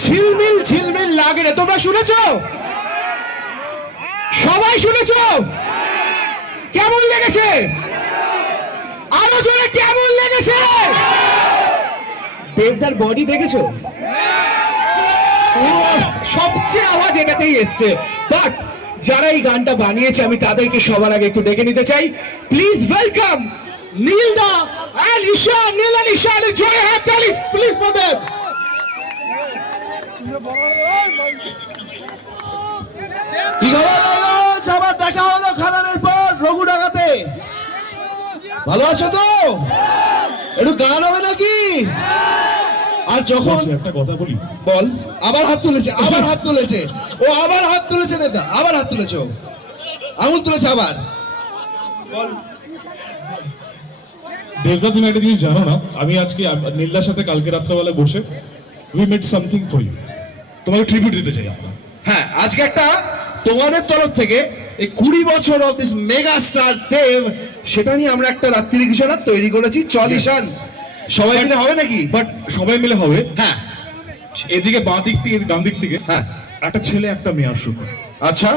ঝিলমিল ঝিলমিল লাগে রে, তোমরা শুনেছো? সবাই শুনেছো? কেমন লেগেছে? আরো জোরে কেমন লেগেছে? দেবদার বডি দেখেছো? সবচেয়ে আওয়াজ এটাতেই এসছে। বাট যারা এই গানটা বানিয়েছে আমি তাদেরকে সবার আগে একটু ডেকে নিতে চাই। প্লিজ ওয়েলকাম নীল দা এন্ড ঈশান, নীল এন্ড ঈশান, জয় হাততালি প্লিজ ফর देम। কি খবর? আবার দেখা হলো খাদানের পর রঘুডাঙ্গাতে। ভালো আছো তো? একটু গান হবে নাকি? আর যখন একটা কথা বলি, বল। আবার হাত তুলেছে, আবার হাত তুলেছে, ও আবার হাত তুলেছে। দেবদা আবার হাত তুলেছে, ও আঙুল তুলেছে আবার। বল। দেবদা তুমি একটা জিনিস জানো না, আমি আজকে নীলদার সাথে কালকে রাত্রেবেলা বসে we made something for you, তোমাকে ট্রিবিউট দিতে চাই আমরা। হ্যাঁ, আজকে একটা তোমাদের তরফ থেকে এই 20 বছর অফ দিস মেগা স্টার দেব, সেটা নিয়ে আমরা একটা রাত্রি কিশোর তৈরি করেছি। চল ঈশান, সবাই মিলে হবে নাকি? বাট সবাই মিলে হবে। হ্যাঁ এদিকে বাঁ দিক থেকে, ডান দিক থেকে হ্যাঁ। একটা ছেলে একটা মেয়ে আসুক। আচ্ছা,